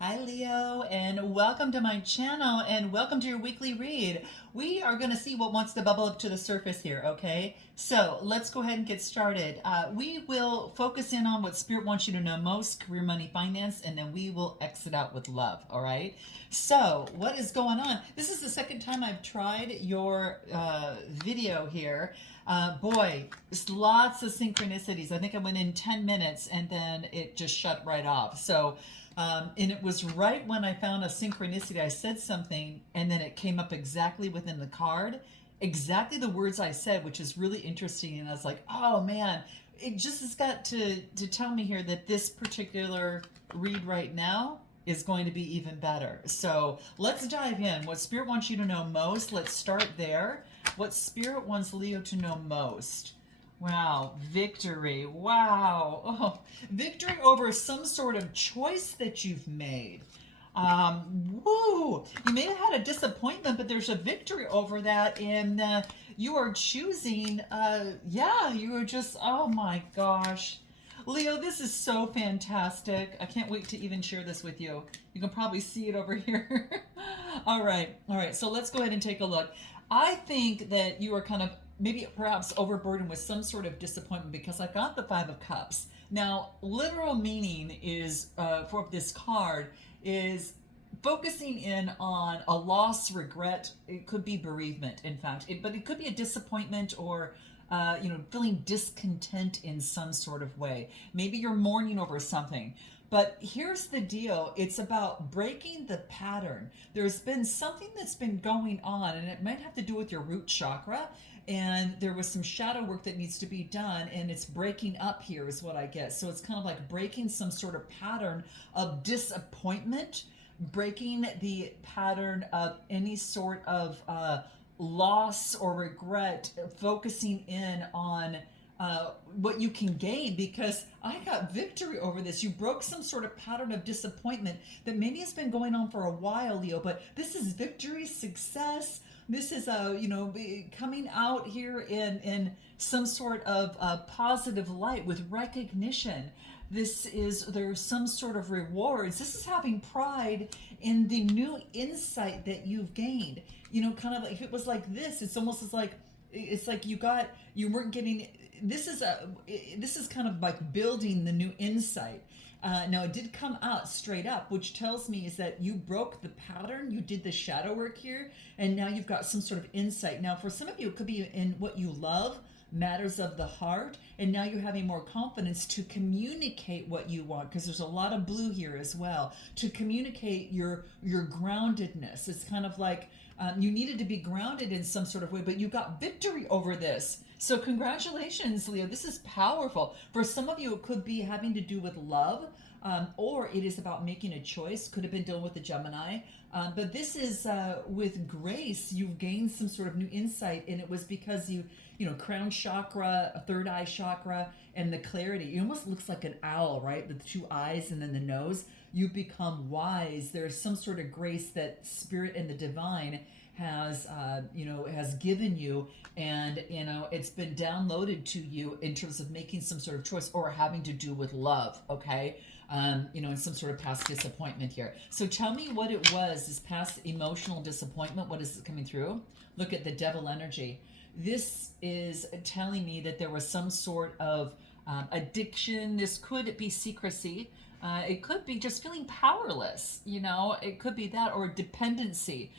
Hi, Leo, and welcome to my channel and welcome to your weekly read. We are going to see what wants to bubble up to the surface here, okay? So let's go ahead and get started. We will focus in on what Spirit wants you to know most, career, money, finance, and then we will exit out with love, all right? So what is going on? This is the second time I've tried your video here. Boy, lots of synchronicities. I think I went in 10 minutes and then it just shut right off. So and it was right when I found a synchronicity. I said something, and then it came up exactly within the card, exactly the words I said, which is really interesting. And I was like, oh man, it just has got to tell me here that this particular read right now is going to be even better. So let's dive in. What Spirit wants you to know most, let's start there. What Spirit wants Leo to know most. Wow, victory. Wow. Oh, victory over some sort of choice that you've made. Woo! You may have had a disappointment, but there's a victory over that, and you are choosing, you are just, oh my gosh. Leo, this is so fantastic. I can't wait to even share this with you. You can probably see it over here. All right, so let's go ahead and take a look. I think that you are kind of maybe perhaps overburdened with some sort of disappointment because I got the Five of Cups. Now, literal meaning is for this card is focusing in on a loss, regret. It could be bereavement, in fact, but it could be a disappointment or feeling discontent in some sort of way. Maybe you're mourning over something. But here's the deal. It's about breaking the pattern. There's been something that's been going on, and it might have to do with your root chakra. And there was some shadow work that needs to be done, and it's breaking up here is what I get. So it's kind of like breaking some sort of pattern of disappointment, breaking the pattern of any sort of loss or regret, focusing in on what you can gain, because I got victory over this. You broke some sort of pattern of disappointment that maybe has been going on for a while, Leo, but this is victory, success. This is coming out here in some sort of positive light with recognition. There's some sort of rewards. This is having pride in the new insight that you've gained. Kind of like if it was like this, it's almost as like it's like you weren't getting. This is kind of like building the new insight. Now it did come out straight up, which tells me is that you broke the pattern, you did the shadow work here, and now you've got some sort of insight. Now for some of you, it could be in what you love, matters of the heart, and now you're having more confidence to communicate what you want, because there's a lot of blue here as well, to communicate your groundedness. It's kind of like you needed to be grounded in some sort of way, but you got victory over this. So congratulations, Leo. This is powerful. For some of you, it could be having to do with love, or it is about making a choice. Could have been dealing with the Gemini. But this is with grace. You've gained some sort of new insight, and it was because crown chakra, third eye chakra, and the clarity. It almost looks like an owl, right? With the two eyes and then the nose. You become wise. There's some sort of grace that Spirit and the divine has given you, and it's been downloaded to you in terms of making some sort of choice or having to do with love. Okay, in some sort of past disappointment here. So tell me what it was, this past emotional disappointment. What is coming through? Look at the devil energy. This is telling me that there was some sort of addiction. This could be secrecy. It could be just feeling powerless, it could be that, or dependency,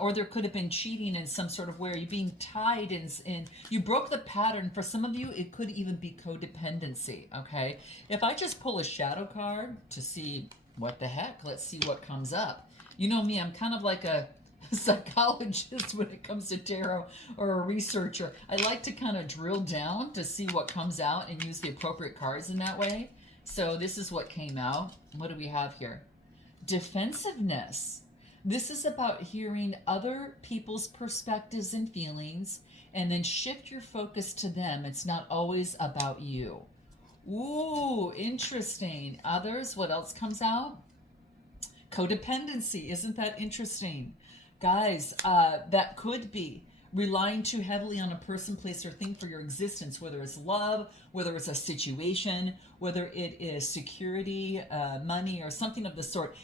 or there could have been cheating in some sort of way. You're being tied in, you broke the pattern. For some of you, it could even be codependency, okay? If I just pull a shadow card to see what the heck, let's see what comes up. You know me, I'm kind of like a psychologist when it comes to tarot, or a researcher. I like to kind of drill down to see what comes out and use the appropriate cards in that way. So this is what came out. What do we have here? Defensiveness. This is about hearing other people's perspectives and feelings, and then shift your focus to them. It's not always about you. Ooh, interesting. Others, what else comes out? Codependency. Isn't that interesting? Guys, that could be relying too heavily on a person, place, or thing for your existence, whether it's love, whether it's a situation, whether it is security, money, or something of the sort.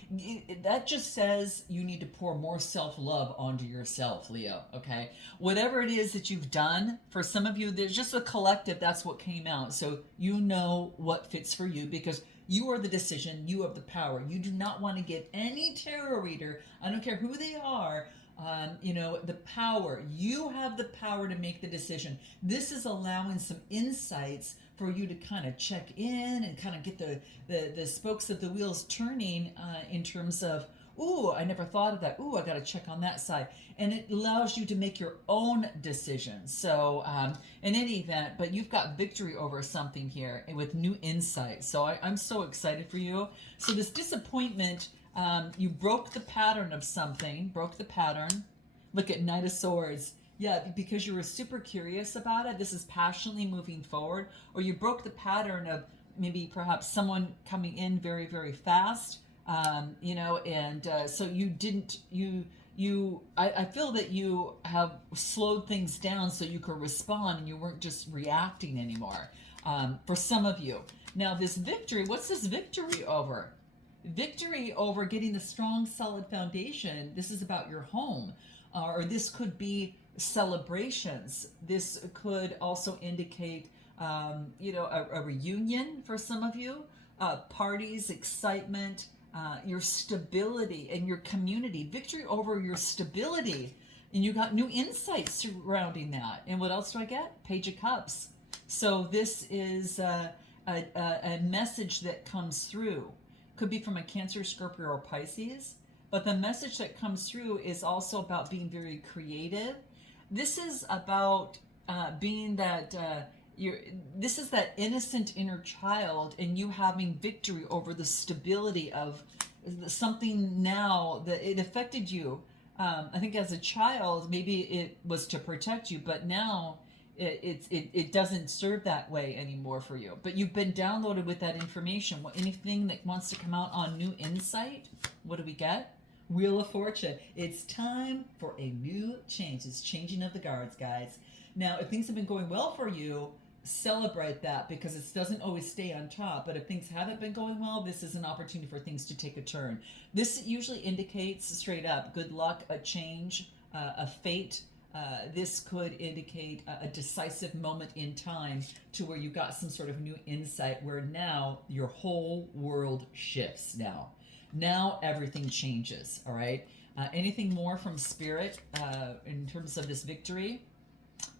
That just says you need to pour more self-love onto yourself, Leo, okay? Whatever it is that you've done, for some of you, there's just a collective, that's what came out. So you know what fits for you because you are the decision, you have the power. You do not want to give any tarot reader, I don't care who they are, the power. You have the power to make the decision. This is allowing some insights for you to kind of check in and kind of get the spokes of the wheels turning in terms of, ooh, I never thought of that. Ooh, I got to check on that side. And it allows you to make your own decisions. So in any event, but you've got victory over something here with new insight. So I'm so excited for you. So this disappointment, you broke the pattern of something, broke the pattern. Look at Knight of Swords. Yeah, because you were super curious about it. This is passionately moving forward. Or you broke the pattern of maybe perhaps someone coming in very, very fast. So you didn't, I feel that you have slowed things down so you could respond and you weren't just reacting anymore. For some of you. Now this victory, what's this victory over? Victory over getting the strong, solid foundation. This is about your home, or this could be celebrations. This could also indicate, a reunion for some of you, parties, excitement, your stability and your community. Victory over your stability, and you got new insights surrounding that. And what else do I get? Page of Cups. So this is a message that comes through. Could be from a Cancer, Scorpio, or Pisces, but the message that comes through is also about being very creative. This is about being that this is that innocent inner child, and you having victory over the stability of something now that it affected you. I think as a child, maybe it was to protect you, but now it doesn't serve that way anymore for you. But you've been downloaded with that information. Anything that wants to come out on new insight, what do we get? Wheel of Fortune. It's time for a new change. It's changing of the guards, guys. Now, if things have been going well for you, celebrate that, because it doesn't always stay on top. But if things haven't been going well, this is an opportunity for things to take a turn. This usually indicates straight up good luck, a change, a fate. This could indicate a decisive moment in time to where you got some sort of new insight where now your whole world shifts now. Now everything changes, all right? Anything more from Spirit in terms of this victory?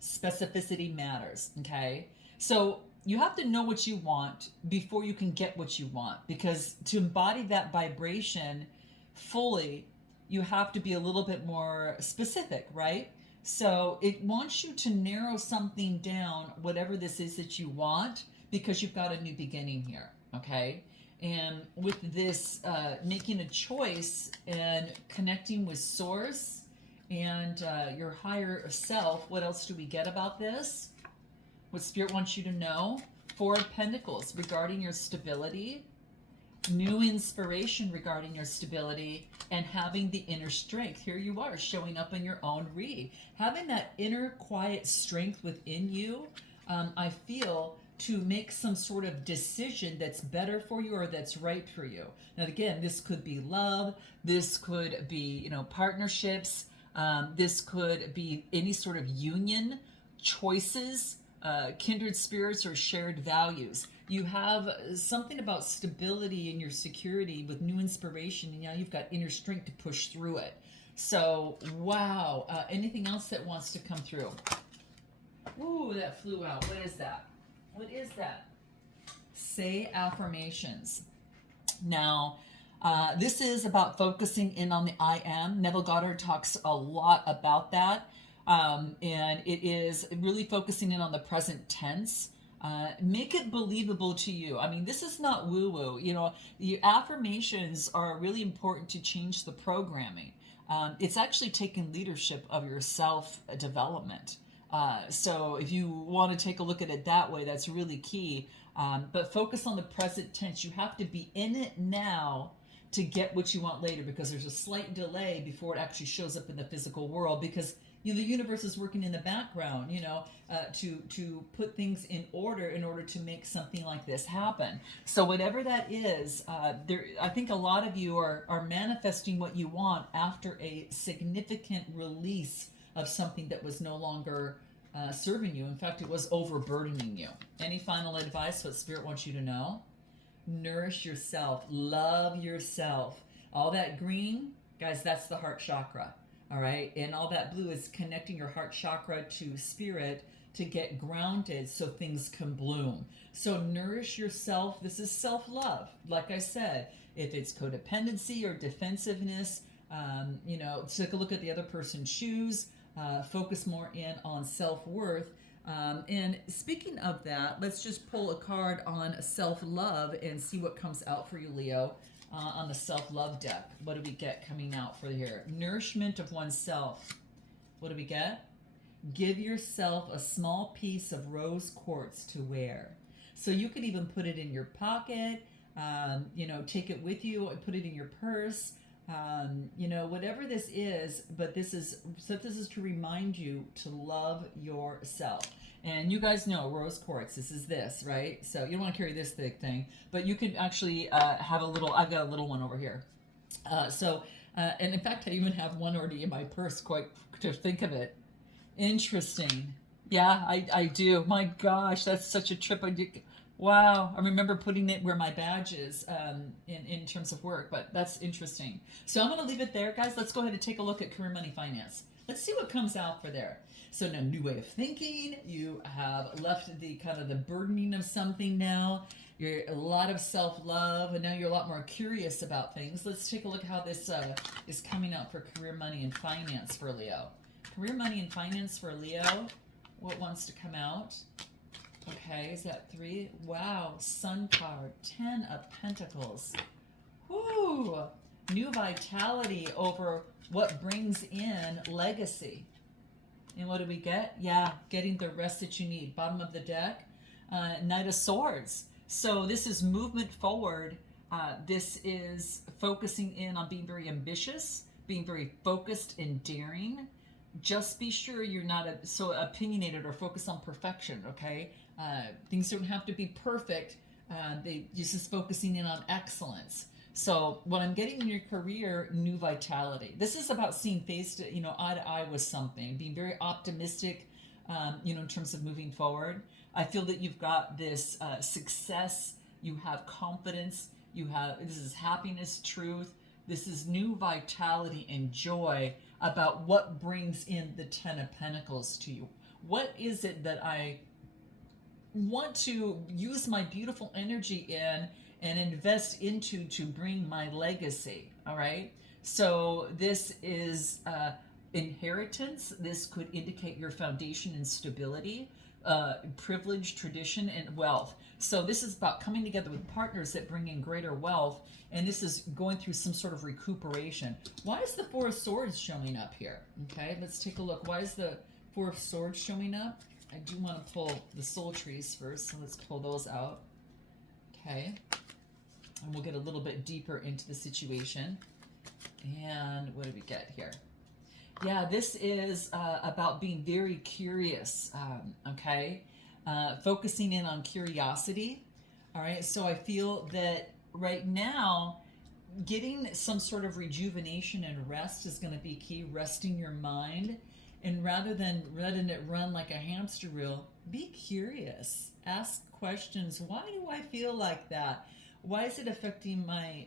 Specificity matters, okay? So you have to know what you want before you can get what you want, because to embody that vibration fully, you have to be a little bit more specific, right? So it wants you to narrow something down, whatever this is that you want, because you've got a new beginning here, okay? And with this, making a choice and connecting with Source and your higher self, what else do we get about this? What Spirit wants you to know? Four of Pentacles regarding your stability, new inspiration regarding your stability, and having the inner strength. Here you are showing up in your own read. Having that inner quiet strength within you, I feel, to make some sort of decision that's better for you or that's right for you. Now, again, this could be love. This could be, partnerships. This could be any sort of union, choices, kindred spirits, or shared values. You have something about stability in your security with new inspiration, and now you've got inner strength to push through it. So, wow. Anything else that wants to come through? Ooh, that flew out. What is that? What is that? Say affirmations. Now, this is about focusing in on the I am. Neville Goddard talks a lot about that. And it is really focusing in on the present tense. Make it believable to you. I mean, this is not woo-woo. The affirmations are really important to change the programming. It's actually taking leadership of your self-development. So if you want to take a look at it that way, that's really key. But focus on the present tense. You have to be in it now to get what you want later, because there's a slight delay before it actually shows up in the physical world, because the universe is working in the background, to put things in order to make something like this happen. So whatever that is, I think a lot of you are manifesting what you want after a significant release of something that was no longer serving you. In fact, it was overburdening you. Any final advice? What Spirit wants you to know? Nourish yourself. Love yourself. All that green, guys, that's the heart chakra. All right. And all that blue is connecting your heart chakra to spirit to get grounded so things can bloom. So nourish yourself. This is self-love. Like I said, if it's codependency or defensiveness, take a look at the other person's shoes. Focus more in on self-worth. And speaking of that, let's just pull a card on self-love and see what comes out for you, Leo, on the self-love deck. What do we get coming out for here? Nourishment of oneself. What do we get? Give yourself a small piece of rose quartz to wear. So you could even put it in your pocket, take it with you, put it in your purse. Whatever this is, but this is to remind you to love yourself. And you guys know rose quartz, this, right? So you don't want to carry this big thing, but you can actually have I've got a little one over here. And in fact, I even have one already in my purse, quite to think of it. Interesting. Yeah, I do. My gosh, that's such a trip. Wow, I remember putting it where my badge is in terms of work, but that's interesting. So I'm going to leave it there, guys. Let's go ahead and take a look at career, money, finance. Let's see what comes out for there. So now, new way of thinking. You have left the kind of the burdening of something now. You're a lot of self-love, and now you're a lot more curious about things. Let's take a look at how this is coming out for career, money, and finance for Leo. Career, money, and finance for Leo. What wants to come out? Okay, is that 3? Wow, Sun card, 10 of Pentacles. Whoo! New vitality over what brings in legacy. And what do we get? Yeah, getting the rest that you need. Bottom of the deck, Knight of Swords. So this is movement forward. This is focusing in on being very ambitious, being very focused and daring. Just be sure you're not so opinionated or focused on perfection, okay? Things don't have to be perfect. This is focusing in on excellence. So what I'm getting in your career, new vitality. This is about seeing eye to eye with something, being very optimistic, in terms of moving forward. I feel that you've got this success. You have confidence. This is happiness, truth. This is new vitality and joy about what brings in the 10 of Pentacles to you. What is it that I want to use my beautiful energy in and invest into to bring my legacy? All right. So this is inheritance. This could indicate your foundation and stability, privilege, tradition, and wealth. So this is about coming together with partners that bring in greater wealth, and this is going through some sort of recuperation. Why is the 4 of Swords showing up here? Okay, let's take a look. Why is the 4 of Swords showing up? I do want to pull the soul trees first, so let's pull those out. Okay, and we'll get a little bit deeper into the situation. And what do we get here? Yeah, this is about being very curious, okay? Focusing in on curiosity, all right? So I feel that right now, getting some sort of rejuvenation and rest is going to be key, resting your mind. And rather than letting it run like a hamster wheel, be curious. Ask questions. Why do I feel like that? Why is it affecting my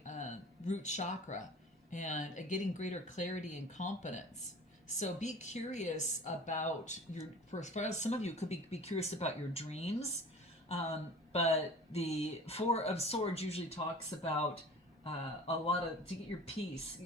root chakra? And getting greater clarity and confidence. So be curious about for some of you, could be curious about your dreams. But the 4 of Swords usually talks about a lot of, to get your peace,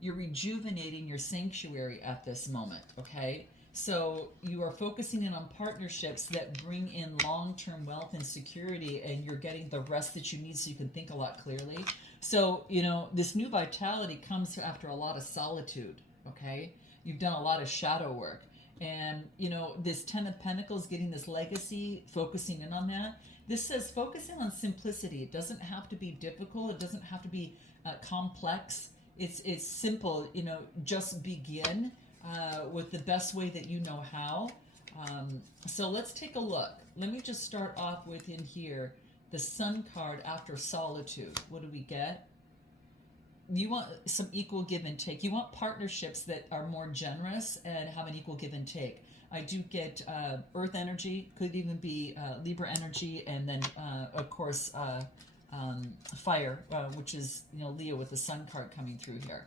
you're rejuvenating your sanctuary at this moment, okay? So you are focusing in on partnerships that bring in long-term wealth and security, and you're getting the rest that you need so you can think a lot clearly. So, this new vitality comes after a lot of solitude, okay? You've done a lot of shadow work. And, this 10 of Pentacles, getting this legacy, focusing in on that. This says focusing on simplicity. It doesn't have to be difficult. It doesn't have to be complex. It's simple, just begin. with the best way that you know how. So let's take a look. Let me just start off with in here the Sun card after solitude. What do we get? You want some equal give and take. You want partnerships that are more generous and have an equal give and take. I do get Earth energy, could even be Libra energy, and then of course fire, which is Leo with the Sun card coming through here.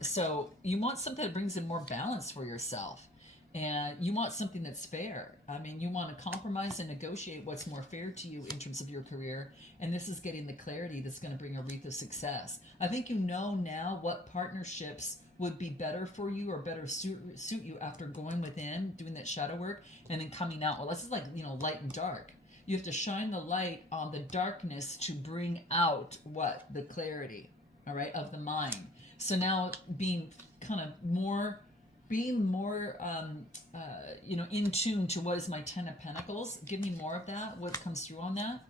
So you want something that brings in more balance for yourself. And you want something that's fair. I mean, you want to compromise and negotiate what's more fair to you in terms of your career. And this is getting the clarity that's going to bring a wreath of success. I think you know now what partnerships would be better for you or better suit you after going within, doing that shadow work, and then coming out. Well, this is like, light and dark. You have to shine the light on the darkness to bring out what? The clarity, all right, of the mind. So now being more in tune to what is my Ten of Pentacles. Give me more of that. What comes through on that?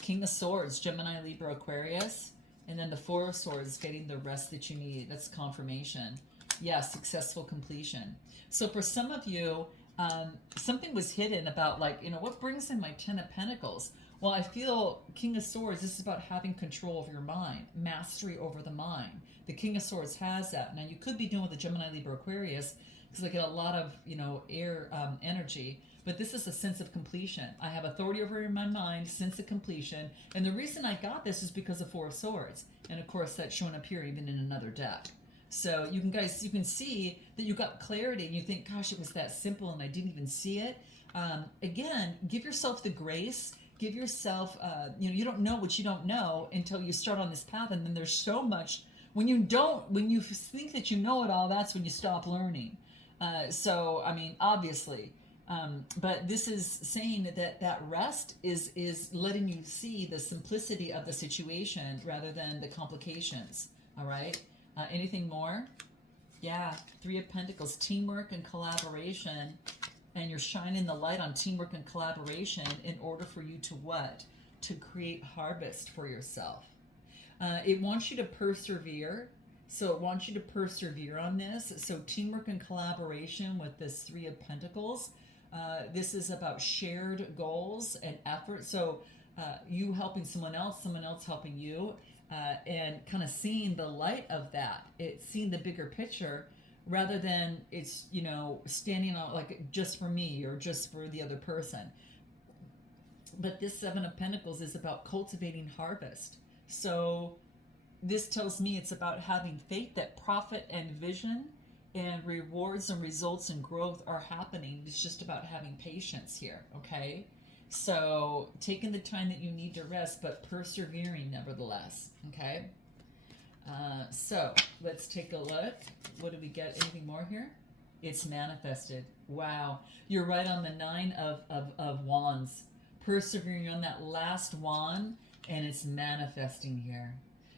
King of Swords, Gemini, Libra, Aquarius. And then the Four of Swords, getting the rest that you need. That's confirmation. Yeah, successful completion. So for some of you, something was hidden about what brings in my Ten of Pentacles? Well, I feel King of Swords, this is about having control over your mind, mastery over the mind. The King of Swords has that. Now, you could be dealing with the Gemini, Libra, Aquarius, because I get a lot of, air energy. But this is a sense of completion. I have authority over my mind, sense of completion. And the reason I got this is because of Four of Swords. And, of course, that's showing up here even in another deck. So you can see that you got clarity and you think, gosh, it was that simple and I didn't even see it. Again, give yourself the grace. Give yourself, you don't know what you don't know until you start on this path. And then there's so much. When you think that you know it all, that's when you stop learning. So, I mean, obviously. But this is saying that rest is letting you see the simplicity of the situation rather than the complications. All right? Anything more? Yeah, Three of Pentacles, teamwork and collaboration. And you're shining the light on teamwork and collaboration in order for you to what? To create harvest for yourself. It wants you to persevere. So it wants you to persevere on this. So teamwork and collaboration with this Three of Pentacles. This is about shared goals and effort. So you helping someone else helping you, and kind of seeing the light of that. It's seeing the bigger picture rather than it's, standing on like just for me or just for the other person. But this Seven of Pentacles is about cultivating harvest. So this tells me it's about having faith that profit and vision and rewards and results and growth are happening. It's just about having patience here, okay? So taking the time that you need to rest, but persevering nevertheless, okay? So let's take a look. What do we get? Anything more here? It's manifested. Wow. You're right on the Nine of Wands. Persevering on that last wand, and it's manifesting here.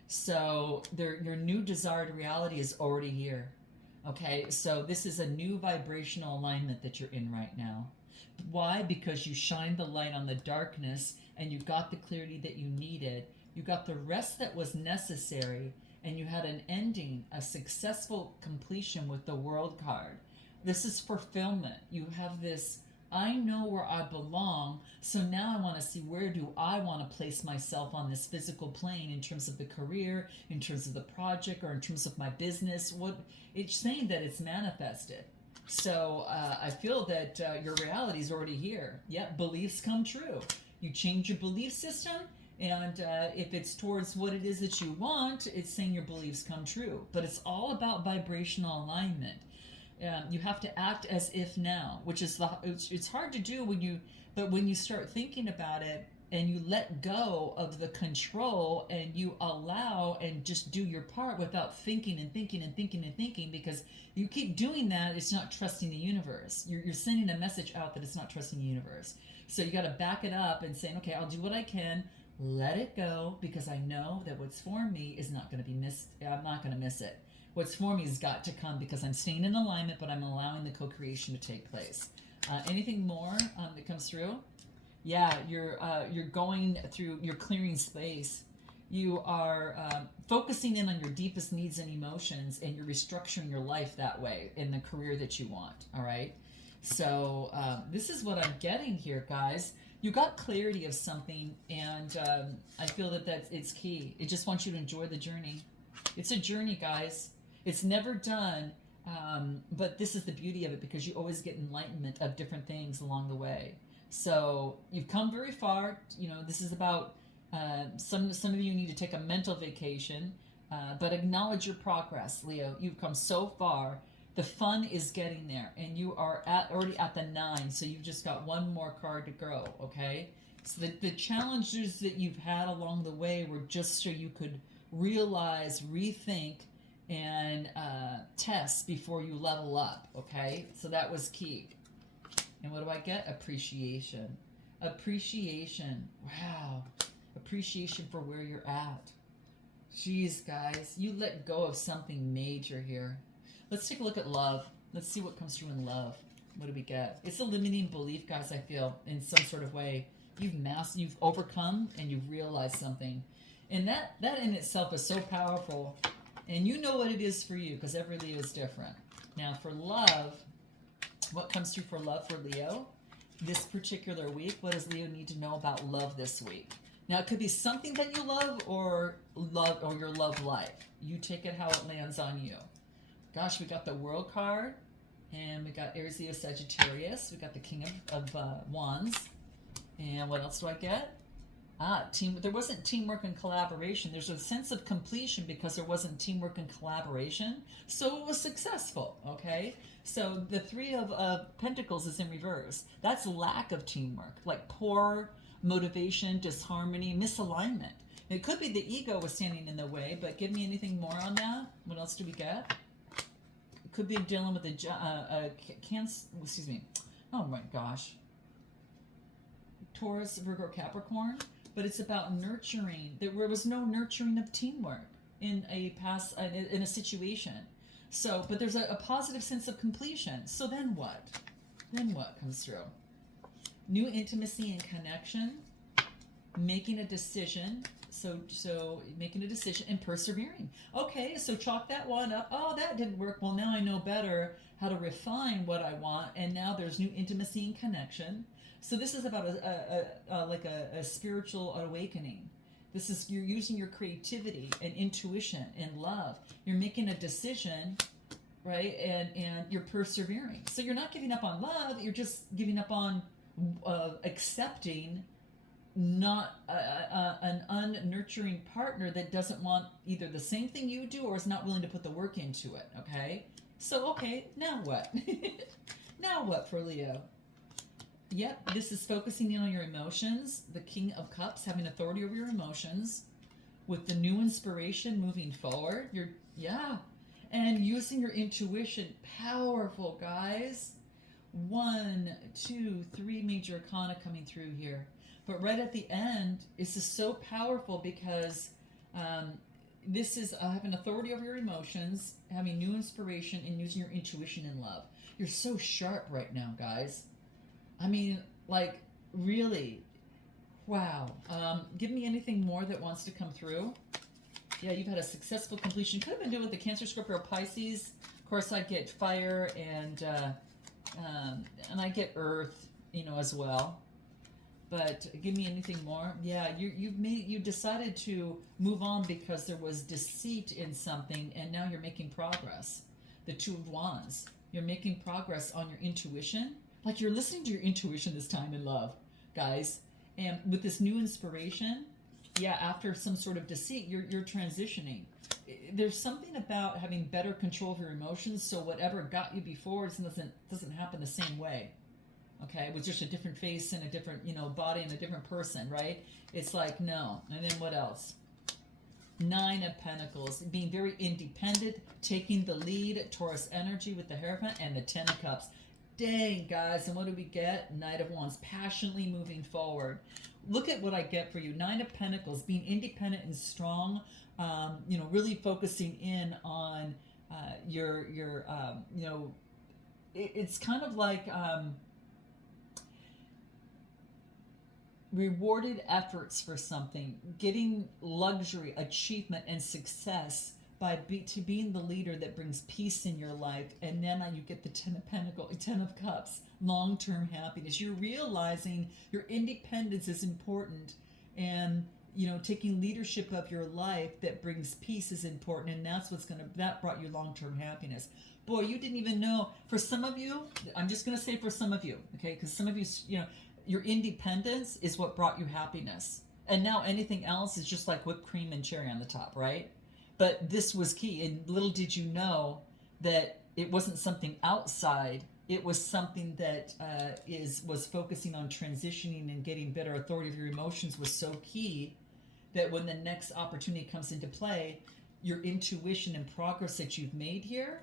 So your new desired reality is already here. Okay, so this is a new vibrational alignment that you're in right now. Why? Because you shined the light on the darkness and you got the clarity that you needed. You got the rest that was necessary, and you had an ending, a successful completion with the World card. This is fulfillment. You have this, I know where I belong, so now I want to see where do I want to place myself on this physical plane in terms of the career, in terms of the project, or in terms of my business. What it's saying that it's manifested. So I feel that your reality is already here. Yep, beliefs come true. You change your belief system, and if it's towards what it is that you want, it's saying your beliefs come true. But it's all about vibrational alignment. You have to act as if now, which is it's hard to do but when you start thinking about it and you let go of the control and you allow and just do your part without thinking and thinking and thinking and thinking, because you keep doing that, it's not trusting the universe. You're sending a message out that it's not trusting the universe. So you got to back it up and saying, okay, I'll do what I can, let it go, because I know that what's for me is not going to be missed. I'm not going to miss it. What's for me has got to come because I'm staying in alignment, but I'm allowing the co-creation to take place. Anything more that comes through? Yeah, you're going through, you're clearing space. You are focusing in on your deepest needs and emotions, and you're restructuring your life that way in the career that you want. All right. So this is what I'm getting here, guys. You got clarity of something, and I feel that it's key. It just wants you to enjoy the journey. It's a journey, guys. It's never done, but this is the beauty of it, because you always get enlightenment of different things along the way. So you've come very far. You know, this is about some of you need to take a mental vacation, but acknowledge your progress, Leo. You've come so far. The fun is getting there, and you are already at the 9, so you've just got one more card to go. Okay, so the challenges that you've had along the way were just so you could realize, rethink, and test before you level up. Okay, so that was key. And what do I get? Appreciation. Appreciation. Wow. Appreciation for where you're at. Jeez, guys, you let go of something major here. Let's take a look at love. Let's see what comes through in love. What do we get? It's a limiting belief, guys, I feel, in some sort of way. You've overcome, and you've realized something. And that in itself is so powerful. And you know what it is for you, because every Leo is different. Now, for love, what comes through for love for Leo this particular week? What does Leo need to know about love this week? Now, it could be something that you love or your love life. You take it how it lands on you. Gosh, we got the World card, and we got Aries, Leo, Sagittarius. We got the King of Wands. And what else do I get? There wasn't teamwork and collaboration. There's a sense of completion because there wasn't teamwork and collaboration, so it was successful. Okay, so the Three of Pentacles is in reverse. That's lack of teamwork, like poor motivation, disharmony, misalignment. It could be the ego was standing in the way, but give me anything more on that. What else do we get? It could be dealing with a Cancer. Excuse me. Oh my gosh. Taurus, Virgo, Capricorn. But it's about nurturing. There was no nurturing of teamwork in a situation. So, but there's a positive sense of completion. So then what? Then what comes through? New intimacy and connection, making a decision. So making a decision and persevering. Okay, so chalk that one up. Oh, that didn't work. Well, now I know better how to refine what I want, and now there's new intimacy and connection. So this is about a spiritual awakening. This is, you're using your creativity and intuition and love. You're making a decision, right? And you're persevering. So you're not giving up on love. You're just giving up on accepting not an unnurturing partner that doesn't want either the same thing you do or is not willing to put the work into it. Okay. So okay, now what? Now what for Leo? Yep, this is focusing in on your emotions. The King of Cups, having authority over your emotions, with the new inspiration moving forward. And using your intuition. Powerful, guys. 1, 2, 3 major arcana coming through here. But right at the end, this is so powerful because this is having authority over your emotions, having new inspiration, and using your intuition in love. You're so sharp right now, guys. I mean, like, really, wow. Give me anything more that wants to come through. Yeah, you've had a successful completion. Could have been doing with the Cancer, Scorpio, Pisces. Of course, I get fire and I get earth, as well. But give me anything more. Yeah, you decided to move on because there was deceit in something, and now you're making progress. The Two of Wands. You're making progress on your intuition. Like, you're listening to your intuition this time in love, guys. And with this new inspiration, after some sort of deceit, you're transitioning. There's something about having better control of your emotions, so whatever got you before doesn't happen the same way. Okay, with just a different face and a different, body and a different person, right? It's like, no. And then what else? 9 of Pentacles, being very independent, taking the lead, Taurus energy with the Hierophant, and the 10 of Cups. Dang, guys, and what do we get? Knight of Wands, passionately moving forward. Look at what I get for you. 9 of Pentacles, being independent and strong, really focusing in on it's kind of like rewarded efforts for something, getting luxury, achievement, and success by being the leader that brings peace in your life. And then you get the Ten of Pentacles, Ten of Cups, long-term happiness. You're realizing your independence is important, and taking leadership of your life that brings peace is important, and that brought you long-term happiness. Boy, you didn't even know. For some of you, I'm just going to say for some of you, okay, because some of you, your independence is what brought you happiness, and now anything else is just like whipped cream and cherry on the top, right? But this was key, and little did you know that it wasn't something outside. It was something that was focusing on transitioning and getting better authority of your emotions was so key that when the next opportunity comes into play, your intuition and progress that you've made here,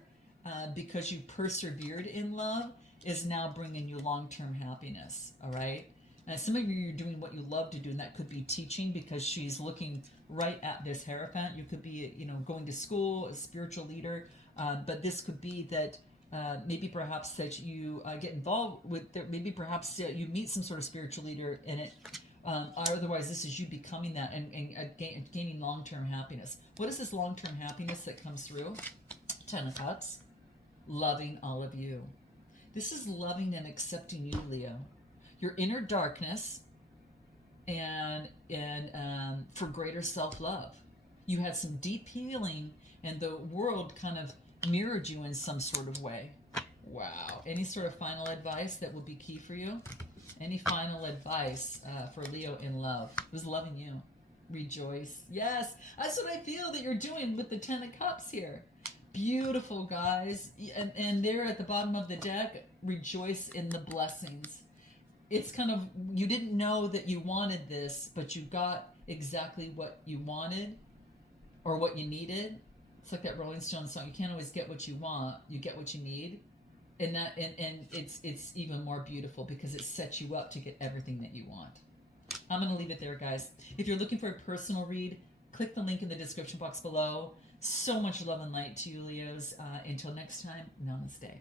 because you persevered in love, is now bringing you long-term happiness. All right. And some of you are doing what you love to do, and that could be teaching, because she's looking right at this Hierophant. You could be, going to school, a spiritual leader, but this could be that maybe perhaps that you get involved with, maybe perhaps you meet some sort of spiritual leader in it. Otherwise, this is you becoming that and gaining long-term happiness. What is this long-term happiness that comes through? Ten of Cups. Loving all of you. This is loving and accepting you, Leo. Your inner darkness, and for greater self-love. You had some deep healing, and the world kind of mirrored you in some sort of way. Wow. Any sort of final advice that would be key for you? Any final advice for Leo in love? Who's loving you? Rejoice. Yes, that's what I feel that you're doing with the Ten of Cups here. Beautiful, guys. And there at the bottom of the deck, rejoice in the blessings. It's kind of, you didn't know that you wanted this, but you got exactly what you wanted or what you needed. It's like that Rolling Stones song. You can't always get what you want. You get what you need. And it's even more beautiful because it sets you up to get everything that you want. I'm going to leave it there, guys. If you're looking for a personal read, click the link in the description box below. So much love and light to you, Leos. Until next time, namaste.